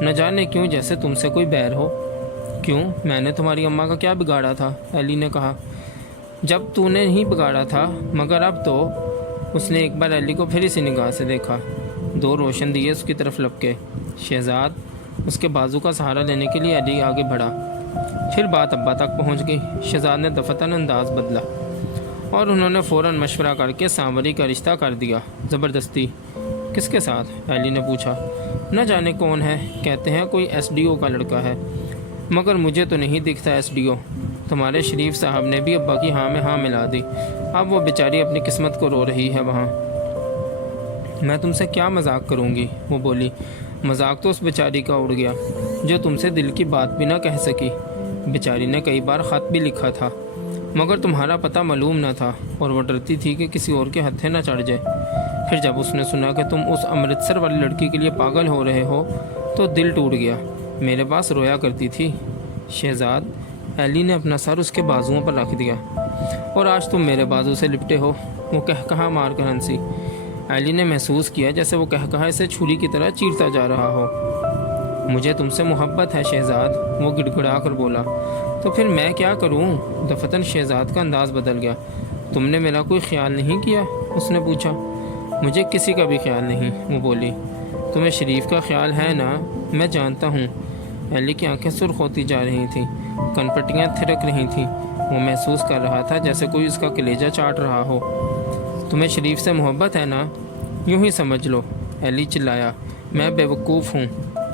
نہ جانے کیوں جیسے تم سے کوئی بیر ہو۔ کیوں؟ میں نے تمہاری اماں کا کیا بگاڑا تھا؟ ایلی نے کہا۔ جب تو نے نہیں بگاڑا تھا، مگر اب تو۔ اس نے ایک بار ایلی کو پھر اسی نگاہ سے دیکھا۔ دو روشن دیے اس کی طرف لپکے۔ شہزاد، اس کے بازو کا سہارا لینے کے لیے ایلی آگے بڑھا۔ پھر بات ابا تک پہنچ گئی۔ شہزاد نے دفتن انداز بدلا اور انہوں نے فوراً مشورہ کر کے سانوری کا رشتہ کر دیا، زبردستی۔ کس کے ساتھ؟ ایلی نے پوچھا۔ نہ جانے کون ہے، کہتے ہیں کوئی ایس ڈی او کا لڑکا ہے، مگر مجھے تو نہیں دکھتا ایس ڈی او۔ تمہارے شریف صاحب نے بھی ابا کی ہاں میں ہاں ملا دی، اب وہ بیچاری اپنی قسمت کو رو رہی ہے وہاں۔ میں تم سے کیا مذاق کروں گی، وہ بولی۔ مذاق تو اس بیچاری کا اڑ گیا جو تم سے دل کی بات بھی نہ کہہ سکی۔ بیچاری نے کئی بار خط بھی لکھا تھا، مگر تمہارا پتہ معلوم نہ تھا، اور وہ ڈرتی تھی کہ کسی اور کے ہتھے نہ چڑھ جائے۔ پھر جب اس نے سنا کہ تم اس امرتسر والی لڑکی کے لیے پاگل ہو رہے ہو تو دل ٹوٹ گیا، میرے پاس رویا کرتی تھی۔ شہزاد، ایلی نے اپنا سر اس کے بازوؤں پر رکھ دیا۔ اور آج تم میرے بازو سے لپٹے ہو، وہ کہا مار کر ہنسی۔ ایلی نے محسوس کیا جیسے وہ کہا اسے چھری کی طرح چیرتا جا رہا ہو۔ مجھے تم سے محبت ہے شہزاد، وہ گڑ گڑا کر بولا۔ تو پھر میں کیا کروں؟ دفتن شہزاد کا انداز بدل گیا۔ تم نے میرا کوئی خیال نہیں کیا؟ اس نے پوچھا۔ مجھے کسی کا بھی خیال نہیں، وہ بولی۔ تمہیں شریف کا خیال ہے نا؟ میں جانتا ہوں۔ ایلی کی آنکھیں سرخ ہوتی جا رہی تھیں، کنپٹیاں تھرک رہی تھیں۔ وہ محسوس کر رہا تھا جیسے کوئی اس کا کلیجہ چاٹ رہا ہو۔ تمہیں شریف سے محبت ہے نا؟ یوں ہی سمجھ لو، ایلی چلایا۔ میں بیوقوف ہوں،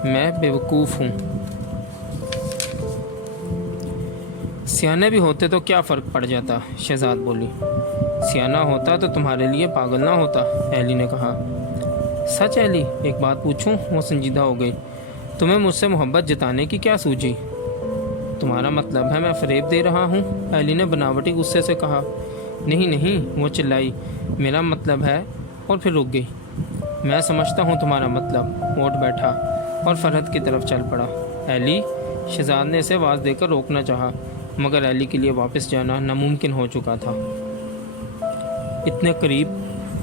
میں بیوقوف ہوں۔ سیانے بھی ہوتے تو کیا فرق پڑ جاتا، شہزاد بولی۔ سیانہ ہوتا تو تمہارے لیے پاگل نہ ہوتا، ایلی نے کہا۔ سچ ایلی، ایک بات پوچھوں؟ وہ سنجیدہ ہو گئی۔ تمہیں مجھ سے محبت جتانے کی کیا سوجی؟ تمہارا مطلب ہے میں فریب دے رہا ہوں؟ ایلی نے بناوٹی غصے سے کہا۔ نہیں نہیں، وہ چلائی، میرا مطلب ہے، اور پھر رک گئی۔ میں سمجھتا ہوں تمہارا مطلب۔ اٹھ بیٹھا اور فرحت کی طرف چل پڑا۔ ایلی، شہزاد نے اسے آواز دے کر روکنا چاہا، مگر ایلی کے لیے واپس جانا ناممکن ہو چکا تھا۔ اتنے قریب،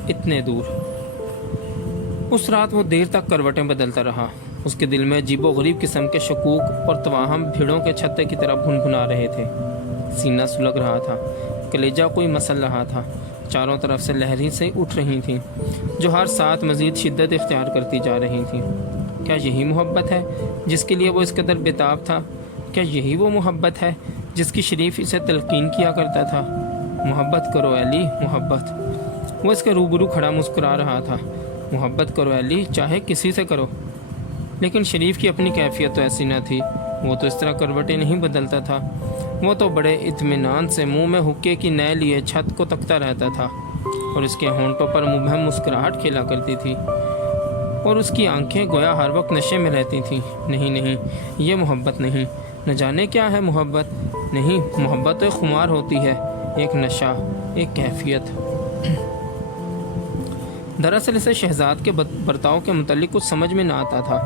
اتنے دور۔ اس رات وہ دیر تک کروٹیں بدلتا رہا۔ اس کے دل میں عجیب و غریب قسم کے شکوک اور توہم بھیڑوں کے چھتے کی طرح بھنبھنا رہے تھے۔ سینہ سلگ رہا تھا، کلیجہ کوئی مسل رہا تھا۔ چاروں طرف سے لہریں سے اٹھ رہی تھیں جو ہر ساتھ مزید شدت اختیار کرتی جا رہی تھیں۔ کیا یہی محبت ہے جس کے لیے وہ اس قدر بےتاب تھا؟ کیا یہی وہ محبت ہے جس کی شریف اسے تلقین کیا کرتا تھا؟ محبت کرو ایلی، محبت۔ وہ اس کے روبرو کھڑا مسکرا رہا تھا۔ محبت کرو ایلی، چاہے کسی سے کرو۔ لیکن شریف کی اپنی کیفیت تو ایسی نہ تھی۔ وہ تو اس طرح کروٹیں نہیں بدلتا تھا۔ وہ تو بڑے اطمینان سے منہ میں حقے کی نئے لیے چھت کو تکتا رہتا تھا، اور اس کے ہونٹوں پر مبہم مسکراہٹ کھیلا کرتی تھی، اور اس کی آنکھیں گویا ہر وقت نشے میں رہتی تھیں۔ نہیں نہیں، یہ محبت نہیں۔ نہ جانے کیا ہے محبت؟ نہیں، محبت تو ایک خمار ہوتی ہے، ایک نشہ، ایک کیفیت۔ دراصل اسے شہزاد کے برتاؤ کے متعلق کچھ سمجھ میں نہ آتا تھا۔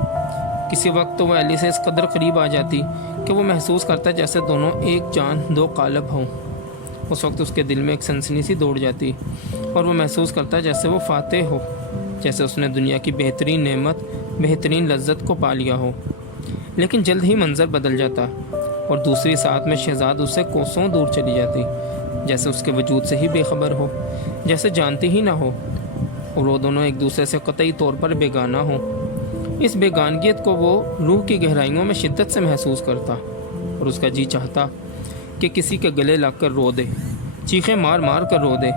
کسی وقت تو وہ ایلی سے اس قدر قریب آ جاتی کہ وہ محسوس کرتا جیسے دونوں ایک جان دو قالب ہوں۔ اس وقت اس کے دل میں ایک سنسنی سی دوڑ جاتی، اور وہ محسوس کرتا جیسے وہ فاتح ہو، جیسے اس نے دنیا کی بہترین نعمت، بہترین لذت کو پا لیا ہو۔ لیکن جلد ہی منظر بدل جاتا، اور دوسری ساتھ میں شہزاد اس سے کوسوں دور چلی جاتی، جیسے اس کے وجود سے ہی بے خبر ہو، جیسے جانتی ہی نہ ہو، اور وہ دونوں ایک دوسرے سے قطعی طور پر بیگانہ ہوں۔ اس بیگانگیت کو وہ روح کی گہرائیوں میں شدت سے محسوس کرتا، اور اس کا جی چاہتا کہ کسی کے گلے لگ کر رو دے، چیخیں مار مار کر رو دے،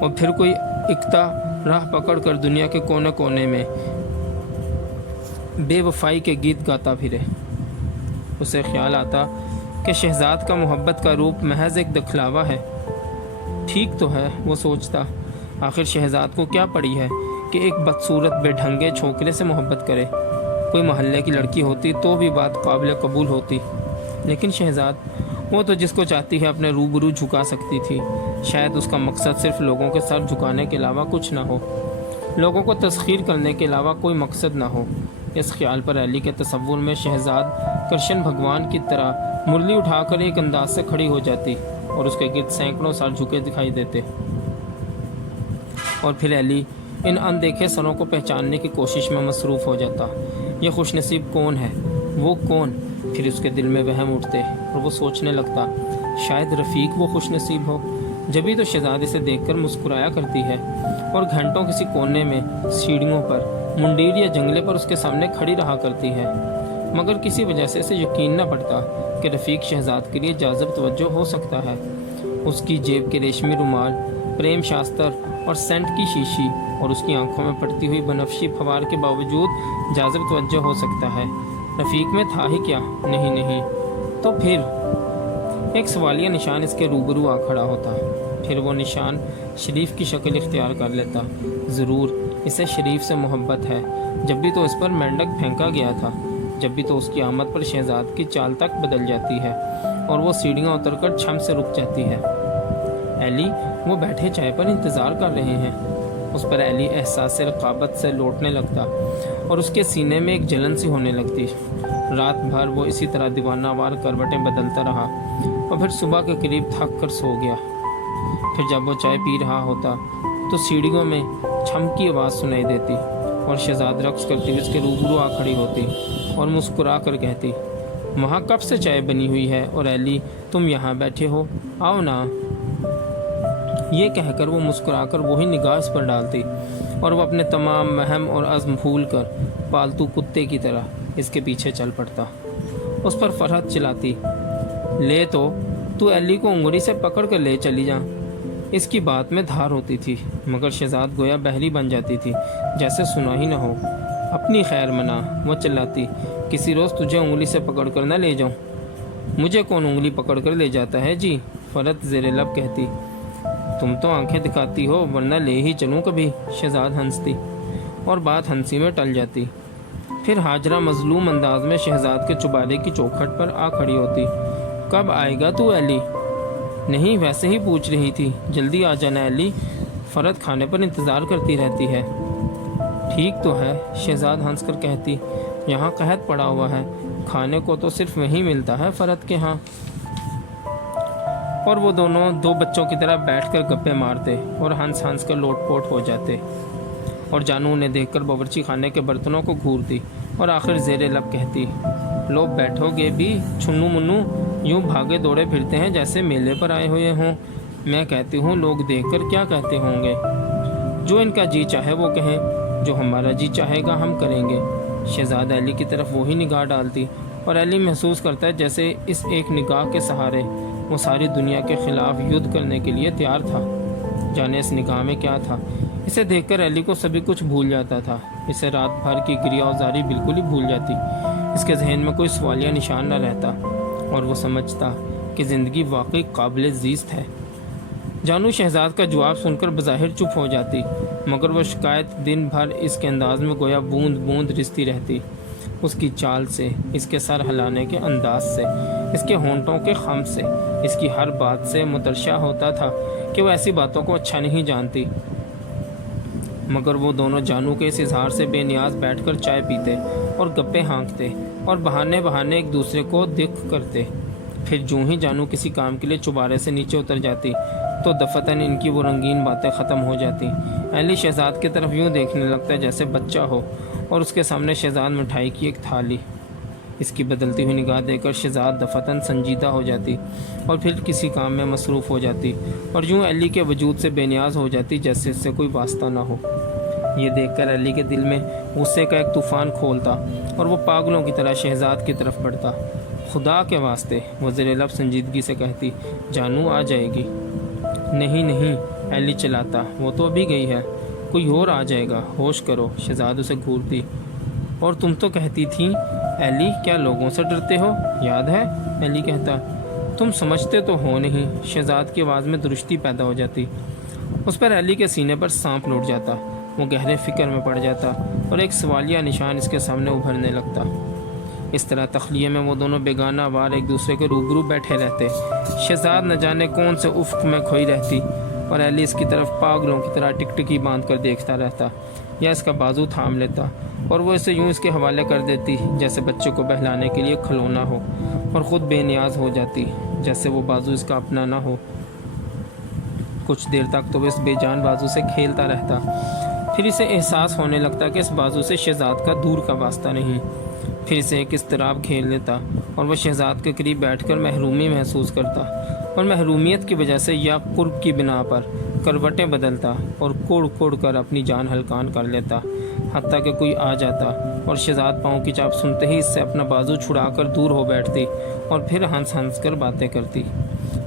اور پھر کوئی اکتا راہ پکڑ کر دنیا کے کونے کونے میں بے وفائی کے گیت گاتا پھرے۔ اسے خیال آتا کہ شہزاد کا محبت کا روپ محض ایک دکھلاوا ہے۔ ٹھیک تو ہے، وہ سوچتا، آخر شہزاد کو کیا پڑی ہے کہ ایک بدصورت بے ڈھنگے چھوکرے سے محبت کرے؟ کوئی محلے کی لڑکی ہوتی تو بھی بات قابل قبول ہوتی، لیکن شہزاد، وہ تو جس کو چاہتی ہے اپنے روبرو جھکا سکتی تھی۔ شاید اس کا مقصد صرف لوگوں کے سر جھکانے کے علاوہ کچھ نہ ہو، لوگوں کو تسخیر کرنے کے علاوہ کوئی مقصد نہ ہو۔ اس خیال پر ایلی کے تصور میں شہزاد کرشن بھگوان کی طرح مرلی اٹھا کر ایک انداز سے کھڑی ہو جاتی، اور اس کے گرد سینکڑوں سر جھکے دکھائی دیتے، اور پھر ایلی ان اندیکھے سروں کو پہچاننے کی کوشش میں مصروف ہو جاتا۔ یہ خوش نصیب کون ہے؟ وہ کون؟ پھر اس کے دل میں وہم اٹھتے اور وہ سوچنے لگتا شاید رفیق وہ خوش نصیب ہو، جبھی تو شہزادے سے دیکھ کر مسکرایا کرتی ہے اور گھنٹوں کسی کونے میں سیڑھیوں پر منڈیر یا جنگلے پر اس کے سامنے کھڑی رہا کرتی ہے، مگر کسی وجہ سے اسے یقین نہ پڑتا کہ رفیق شہزاد کے لیے جاذب توجہ ہو سکتا ہے۔ اس کی جیب کے ریشمی رومال، پریم شاستر اور سینٹ کی شیشی اور اس کی آنکھوں میں پڑتی ہوئی بنفشی پھوار کے باوجود جاذب توجہ ہو سکتا ہے، رفیق میں تھا ہی کیا؟ نہیں تو پھر ایک سوالیہ نشان اس کے روبرو آ کھڑا ہوتا، پھر وہ نشان شریف کی شکل اختیار کر لیتا۔ ضرور اسے شریف سے محبت ہے، جب بھی تو اس پر مینڈک پھینکا گیا تھا، جب بھی تو اس کی آمد پر شہزاد کی چال تک بدل جاتی ہے اور وہ سیڑھیاں اتر کر چھم سے رک جاتی ہے۔ ایلی وہ بیٹھے چائے پر انتظار کر رہے ہیں۔ اس پر ایلی احساس رقابت سے لوٹنے لگتا اور اس کے سینے میں ایک جلن سی ہونے لگتی۔ رات بھر وہ اسی طرح دیوانہ وار کروٹیں بدلتا رہا اور پھر صبح کے قریب تھک کر سو گیا۔ پھر جب وہ چائے پی رہا ہوتا تو سیڑھیوں میں چھم کی آواز سنائی دیتی اور شہزاد رقص کرتی ہوئی اس کے روبرو آ کھڑی ہوتی اور مسکرا کر کہتی وہاں کب سے چائے بنی ہوئی ہے اور ایلی تم یہاں بیٹھے ہو، آؤ نا۔ یہ کہہ کر وہ مسکرا کر وہی نگاہ اس پر ڈالتی اور وہ اپنے تمام وہم اور عزم بھول کر پالتو کتے کی طرح اس کے پیچھے چل پڑتا۔ اس پر فرحت چلاتی لے تو ایلی کو انگلی سے پکڑ کر لے چلی جا۔ اس کی بات میں دھار ہوتی تھی مگر شہزاد گویا بہری بن جاتی تھی، جیسے سنا ہی نہ ہو۔ اپنی خیر منا، وہ چلاتی، کسی روز تجھے انگلی سے پکڑ کر نہ لے جاؤں۔ مجھے کون انگلی پکڑ کر لے جاتا ہے جی؟ فرحت زیر لب کہتی۔ تم تو آنکھیں دکھاتی ہو ورنہ لے ہی چلوں کبھی، شہزاد ہنستی اور بات ہنسی میں ٹل جاتی۔ پھر ہاجرہ مظلوم انداز میں شہزاد کے چوبارے کی چوکھٹ پر آ کھڑی ہوتی۔ کب آئے گا تو ایلی؟ نہیں ویسے ہی پوچھ رہی تھی، جلدی آ جانا ایلی، فرحت کھانے پر انتظار کرتی رہتی ہے۔ ٹھیک تو ہے، شہزاد ہنس کر کہتی، یہاں قحط پڑا ہوا ہے، کھانے کو تو صرف وہیں ملتا ہے فرحت کے ہاں۔ اور وہ دونوں دو بچوں کی طرح بیٹھ کر گپے مارتے اور ہنس ہنس کر لوٹ پوٹ ہو جاتے، اور جانو انہیں دیکھ کر باورچی خانے کے برتنوں کو گھورتی اور آخر زیر لب کہتی لو بیٹھو گے بھی چھنو منو، یوں بھاگے دوڑے پھرتے ہیں جیسے میلے پر آئے ہوئے ہوں۔ میں کہتی ہوں لوگ دیکھ کر کیا کہتے ہوں گے؟ جو ان کا جی چاہے وہ کہیں، جو ہمارا جی چاہے گا ہم کریں گے۔ شہزاد ایلی کی طرف وہی نگاہ ڈالتی اور ایلی محسوس کرتا ہے جیسے اس ایک نگاہ کے سہارے وہ ساری دنیا کے خلاف یدھ کرنے کے لیے تیار تھا۔ جانے اس نگاہ میں کیا تھا؟ اسے دیکھ کر ایلی کو سبھی کچھ بھول جاتا تھا، اسے رات بھر کی گریہ اوزاری بالکل ہی بھول جاتی، اس کے ذہن میں کوئی سوالیہ نشان نہ رہتا اور وہ سمجھتا کہ زندگی واقعی قابل زیست ہے۔ جانو شہزاد کا جواب سن کر بظاہر چپ ہو جاتی مگر وہ شکایت دن بھر اس کے انداز میں گویا بوند بوند رستی رہتی، اس کی چال سے، اس کے سر ہلانے کے انداز سے، اس کے ہونٹوں کے خم سے، اس کی ہر بات سے مترشح ہوتا تھا کہ وہ ایسی باتوں کو اچھا نہیں جانتی۔ مگر وہ دونوں جانو کے اس اظہار سے بے نیاز بیٹھ کر چائے پیتے اور گپے ہانکتے اور بہانے بہانے ایک دوسرے کو دکھ کرتے۔ پھر جوں ہی جانو کسی کام کے لیے چوبارے سے نیچے اتر جاتی تو دفتن ان کی وہ رنگین باتیں ختم ہو جاتی۔ ایلی شہزاد کی طرف یوں دیکھنے لگتا ہے جیسے بچہ ہو اور اس کے سامنے شہزاد مٹھائی کی ایک تھالی۔ اس کی بدلتی ہوئی نگاہ دیکھ کر شہزاد دفتن سنجیدہ ہو جاتی اور پھر کسی کام میں مصروف ہو جاتی اور یوں ایلی کے وجود سے بے نیاز ہو جاتی جیسے اس سے کوئی واسطہ نہ ہو۔ یہ دیکھ کر ایلی کے دل میں غصے کا ایک طوفان کھولتا اور وہ پاگلوں کی طرح شہزاد کی طرف بڑھتا۔ خدا کے واسطے، وہ زیر لب سنجیدگی سے کہتی، جانو آ جائے گی۔ نہیں، ایلی چلاتا، وہ تو ابھی گئی ہے، کوئی اور آ جائے گا، ہوش کرو، شہزاد اسے گھورتی۔ اور تم تو کہتی تھیں ایلی کیا لوگوں سے ڈرتے ہو، یاد ہے؟ ایلی کہتا، تم سمجھتے تو ہو نہیں۔ شہزاد کی آواز میں درشتی پیدا ہو جاتی، اس پر ایلی کے سینے پر سانپ لوٹ جاتا، وہ گہرے فکر میں پڑ جاتا اور ایک سوالیہ نشان اس کے سامنے ابھرنے لگتا۔ اس طرح تخلیے میں وہ دونوں بیگانہ وار ایک دوسرے کے روبرو بیٹھے رہتے، شہزاد نہ جانے کون سے افق میں کھوئی رہتی اور ایلی اس کی طرف پاگلوں کی طرح ٹکٹکی باندھ کر دیکھتا رہتا یا اس کا بازو تھام لیتا اور وہ اسے یوں اس کے حوالے کر دیتی جیسے بچے کو بہلانے کے لیے کھلونا ہو، اور خود بے نیاز ہو جاتی جیسے وہ بازو اس کا اپنا نہ ہو۔ کچھ دیر تک تو وہ اس بے جان بازو سے کھیلتا رہتا، پھر اسے احساس ہونے لگتا کہ اس بازو سے شہزاد کا دور کا واسطہ نہیں۔ پھر اسے ایک اضطراب گھیر لیتا اور وہ شہزاد کے قریب بیٹھ کر محرومی محسوس کرتا اور محرومیت کی وجہ سے یا قرب کی بنا پر کروٹیں بدلتا اور کوڑ کوڑ کر اپنی جان ہلکان کر لیتا، حتیٰ کہ کوئی آ جاتا اور شہزاد پاؤں کی چاپ سنتے ہی اس سے اپنا بازو چھڑا کر دور ہو بیٹھتی اور پھر ہنس ہنس کر باتیں کرتی،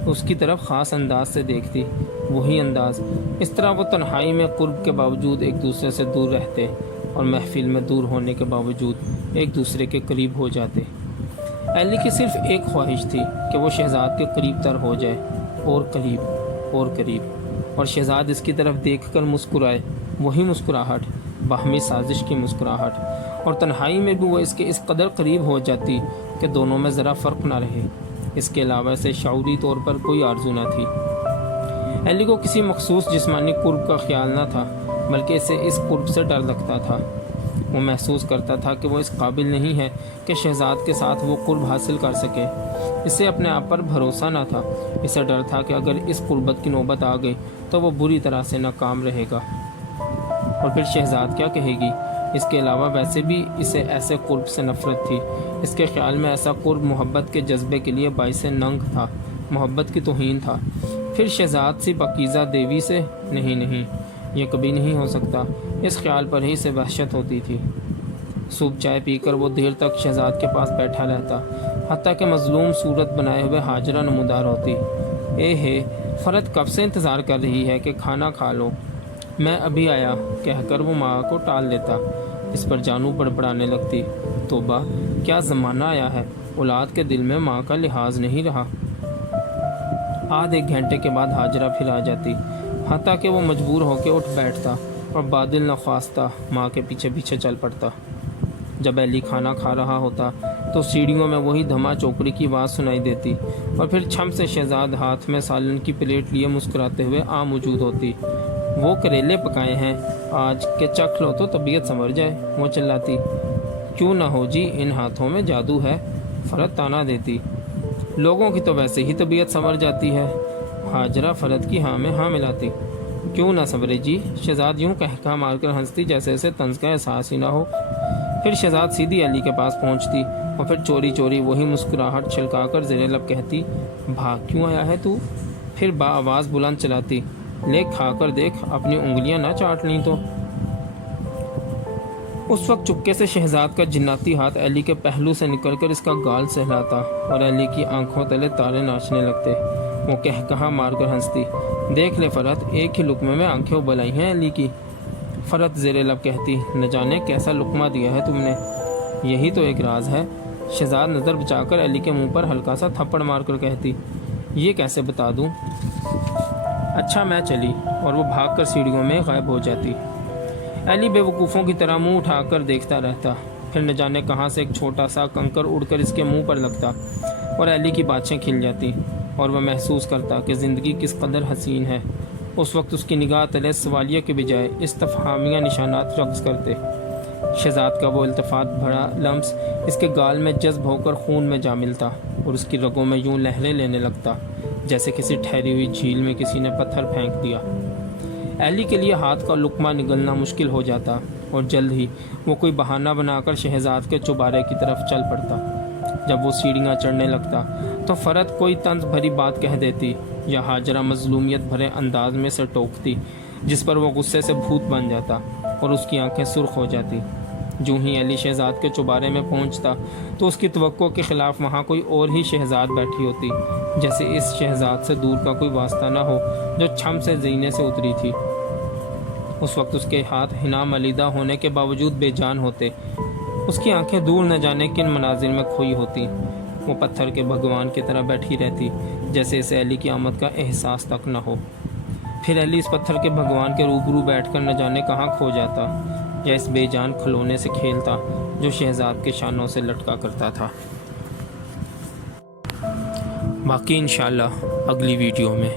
اس کی طرف خاص انداز سے دیکھتی، وہی انداز۔ اس طرح وہ تنہائی میں قرب کے باوجود ایک دوسرے سے دور رہتے اور محفل میں دور ہونے کے باوجود ایک دوسرے کے قریب ہو جاتے۔ ایلی کی صرف ایک خواہش تھی کہ وہ شہزاد کے قریب تر ہو جائے، اور قریب اور قریب، اور شہزاد اس کی طرف دیکھ کر مسکرائے، وہی مسکراہٹ، باہمی سازش کی مسکراہٹ، اور تنہائی میں بھی وہ اس کے اس قدر قریب ہو جاتی کہ دونوں میں ذرا فرق نہ رہے۔ اس کے علاوہ اسے شعوری طور پر کوئی آرزو نہ تھی۔ ایلی کو کسی مخصوص جسمانی قرب کا خیال نہ تھا، بلکہ اسے اس قرب سے ڈر لگتا تھا۔ وہ محسوس کرتا تھا کہ وہ اس قابل نہیں ہے کہ شہزاد کے ساتھ وہ قرب حاصل کر سکے۔ اسے اپنے آپ پر بھروسہ نہ تھا، اسے ڈر تھا کہ اگر اس قربت کی نوبت آ گئی تو وہ بری طرح سے ناکام رہے گا، اور پھر شہزاد کیا کہے گی۔ اس کے علاوہ ویسے بھی اسے ایسے قرب سے نفرت تھی۔ اس کے خیال میں ایسا قرب محبت کے جذبے کے لیے باعث ننگ تھا، محبت کی توہین تھا۔ پھر شہزاد سی پاکیزہ دیوی سے نہیں، یہ کبھی نہیں ہو سکتا۔ اس خیال پر ہی اسے وحشت ہوتی تھی۔ صبح چائے پی کر وہ دیر تک شہزاد کے پاس بیٹھا رہتا، حتیٰ کہ مظلوم صورت بنائے ہوئے ہاجرہ نمودار ہوتی۔ ہے فرد کب سے انتظار کر رہی ہے کہ کھانا کھا لو، میں ابھی آیا کہہ کر وہ ماں کو ٹال دیتا۔ اس پر جانو بڑبڑانے لگتی، توبہ کیا زمانہ آیا ہے، اولاد کے دل میں ماں کا لحاظ نہیں رہا۔ آدھے ایک گھنٹے کے بعد ہاجرہ پھر آ جاتی، حتیٰ کہ وہ مجبور ہو کے اٹھ بیٹھتا اور بادل نخواستہ ماں کے پیچھے پیچھے چل پڑتا۔ جب ایلی کھانا کھا رہا ہوتا تو سیڑھیوں میں وہی دھما چوکڑی کی آواز سنائی دیتی، اور پھر چھم سے شہزاد ہاتھ میں سالن کی پلیٹ لیے مسکراتے ہوئے موجود ہوتی۔ وہ کریلے پکائے ہیں آج کہ چکھ لو تو طبیعت سنور جائے، وہ چلاتی۔ کیوں نہ ہو جی، ان ہاتھوں میں جادو ہے، فرد تانا دیتی۔ لوگوں کی تو ویسے ہی طبیعت سنور جاتی ہے، ہاجرہ فرد کی ہاں میں ہاں ملاتی۔ کیوں نہ سنورے جی، شہزاد یوں کہکا مار کر ہنستی جیسے اسے طنز کا احساس ہی نہ ہو۔ پھر شہزاد سیدھی ایلی کے پاس پہنچتی اور پھر چوری چوری وہی مسکراہٹ چھلکا کر زیر لب کہتی، بھاگ کیوں آیا ہے تو؟ پھر آواز بلند چلاتی، لے کھا کر دیکھ، اپنی انگلیاں نہ چاٹ لیں تو۔ اس وقت چپکے سے شہزاد کا جناتی ہاتھ ایلی کے پہلو سے نکل کر اس کا گال سہلاتا اور ایلی کی آنکھوں تلے تارے ناچنے لگتے۔ وہ کہا مار کر ہنستی، دیکھ لے فرد، ایک ہی لقمے میں آنکھیں ابلائی ہیں ایلی کی۔ فرد زیر لب کہتی، نہ جانے کیسا لقمہ دیا ہے تم نے، یہی تو ایک راز ہے۔ شہزاد نظر بچا کر ایلی کے منہ پر ہلکا سا تھپڑ مار کر کہتی، یہ کیسے بتا دوں؟ اچھا میں چلی، اور وہ بھاگ کر سیڑھیوں میں غائب ہو جاتی۔ ایلی بے وقوفوں کی طرح منہ اٹھا کر دیکھتا رہتا، پھر نہ جانے کہاں سے ایک چھوٹا سا کنکر اڑ کر اس کے منہ پر لگتا اور ایلی کی باتیں کھل جاتی اور وہ محسوس کرتا کہ زندگی کس قدر حسین ہے۔ اس وقت اس کی نگاہ تلے سوالیہ کے بجائے استفہامیہ نشانات رقص کرتے۔ شہزاد کا وہ التفات بھرا لمس اس کے گال میں جذب ہو کر خون میں جا ملتا اور اس کی رگوں میں یوں لہریں لینے لگتا جیسے کسی ٹھہری ہوئی جھیل میں کسی نے پتھر پھینک دیا۔ ایلی کے لیے ہاتھ کا لقمہ نگلنا مشکل ہو جاتا اور جلد ہی وہ کوئی بہانہ بنا کر شہزاد کے چوبارے کی طرف چل پڑتا۔ جب وہ سیڑھیاں چڑھنے لگتا تو فرد کوئی طنز بھری بات کہہ دیتی یا ہاجرہ مظلومیت بھرے انداز میں سے ٹوکتی، جس پر وہ غصے سے بھوت بن جاتا اور اس کی آنکھیں سرخ ہو جاتی۔ جو ہی ایلی شہزاد کے چوبارے میں پہنچتا تو اس کی توقع کے خلاف وہاں کوئی اور ہی شہزاد بیٹھی ہوتی، جیسے اس شہزاد سے دور کا کوئی واسطہ نہ ہو جو چھم سے زینے سے اتری تھی۔ اس وقت اس کے ہاتھ حنا ملیدہ ہونے کے باوجود بے جان ہوتے، اس کی آنکھیں دور نہ جانے کن مناظر میں کھوئی ہوتی۔ وہ پتھر کے بھگوان کی طرح بیٹھی رہتی جیسے اسے ایلی کی آمد کا احساس تک نہ ہو۔ پھر ایلی اس پتھر کے بھگوان کے روبرو بیٹھ کر نہ جانے کہاں کھو جاتا یا اس بے جان کھلونے سے کھیلتا جو شہزاد کے شانوں سے لٹکا کرتا تھا۔ باقی انشاءاللہ اگلی ویڈیو میں۔